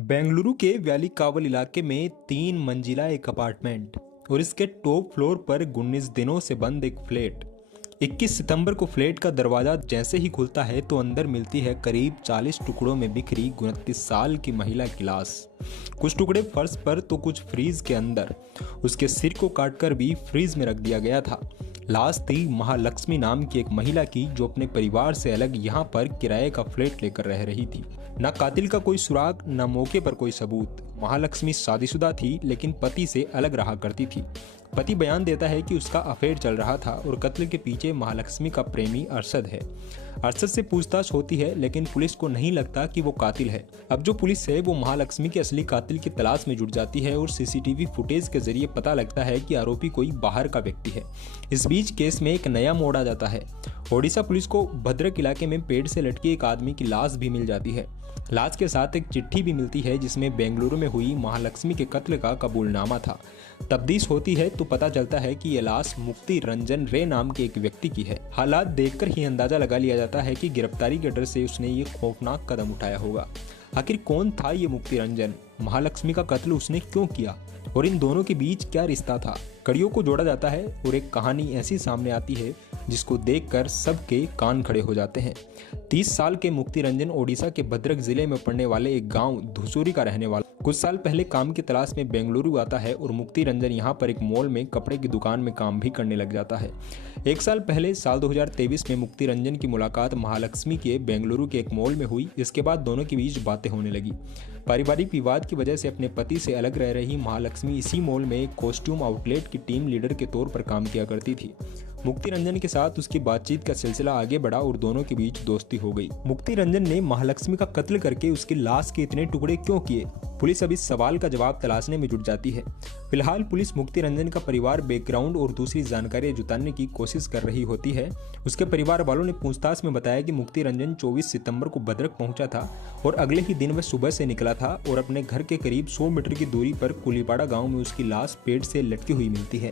बेंगलुरु के वैलीकावल इलाके में 3 मंजिला एक अपार्टमेंट और इसके टॉप फ्लोर पर 19 दिनों से बंद एक फ्लैट। 21 सितंबर को फ्लैट का दरवाजा जैसे ही खुलता है तो अंदर मिलती है करीब 40 टुकड़ों में बिखरी 29 साल की महिला की लाश। कुछ टुकड़े फर्श पर तो कुछ फ्रीज के अंदर। उसके सिर को काटकर भी फ्रीज में रख दिया गया था। लाश थी महालक्ष्मी नाम की एक महिला की, जो अपने परिवार से अलग यहाँ पर किराए का फ्लैट लेकर रह रही थी। न कातिल का कोई सुराग, न मौके पर कोई सबूत। महालक्ष्मी शादीशुदा थी लेकिन पति से अलग रहा करती थी। पति बयान देता है कि उसका अफेयर चल रहा था और कत्ल के पीछे महालक्ष्मी का प्रेमी अरशद है। अरशद से पूछताछ होती है लेकिन पुलिस को नहीं लगता कि वो कातिल है। अब जो पुलिस है वो महालक्ष्मी के असली कातिल की तलाश में जुट जाती है और सीसीटीवी फुटेज के जरिए पता लगता है कि आरोपी कोई बाहर का व्यक्ति है। इस बीच केस में एक नया मोड़ आ जाता है। ओडिशा पुलिस को भद्रक इलाके में पेड़ से लटकी एक आदमी की लाश भी मिल जाती है। लाश के साथ एक चिट्ठी भी मिलती है जिसमें बेंगलुरु में हुई महालक्ष्मी के कत्ल का कबूलनामा था। तफ्तीश होती है तो पता चलता है कि यह लाश मुक्ति रंजन रे नाम के एक व्यक्ति की है। हालात देखकर ही अंदाजा लगा लिया जाता है कि गिरफ्तारी के डर से उसने ये खौफनाक कदम उठाया होगा। आखिर कौन था ये मुक्ति रंजन? महालक्ष्मी का कत्ल उसने क्यों किया और इन दोनों के बीच क्या रिश्ता था? कड़ियों को जोड़ा जाता है और एक कहानी ऐसी सामने आती है जिसको देखकर सबके कान खड़े हो जाते हैं। 30 साल के मुक्ति रंजन ओडिशा के भद्रक जिले में पड़ने वाले एक गांव धुसूरी का रहने वाला कुछ साल पहले काम की तलाश में बेंगलुरु आता है और मुक्ति रंजन यहाँ पर एक मॉल में कपड़े की दुकान में काम भी करने लग जाता है। एक साल पहले साल 2023 में मुक्ति रंजन की मुलाकात महालक्ष्मी के बेंगलुरु के एक मॉल में हुई। इसके बाद दोनों के बीच बातें होने लगी। पारिवारिक विवाद की वजह से अपने पति से अलग रह रही महालक्ष्मी इसी मॉल में एक कॉस्ट्यूम आउटलेट की टीम लीडर के तौर पर काम किया करती थी। मुक्ति रंजन के साथ उसकी बातचीत का सिलसिला आगे बढ़ा और दोनों के बीच दोस्ती हो गई। मुक्ति रंजन ने महालक्ष्मी का कत्ल करके उसकी लाश के इतने टुकड़े क्यों किए? पुलिस अब इस सवाल का जवाब तलाशने में जुट जाती है। फिलहाल पुलिस मुक्ति रंजन का परिवार बैकग्राउंड और दूसरी जानकारी जुटाने की कोशिश कर रही होती है। उसके परिवार वालों ने पूछताछ में बताया कि मुक्ति रंजन 24 सितंबर को भद्रक पहुंचा था और अगले ही दिन वह सुबह से निकला था और अपने घर के करीब 100 मीटर की दूरी पर कुलीपाड़ा गांव में उसकी लाश पेड़ से लटकी हुई मिलती है।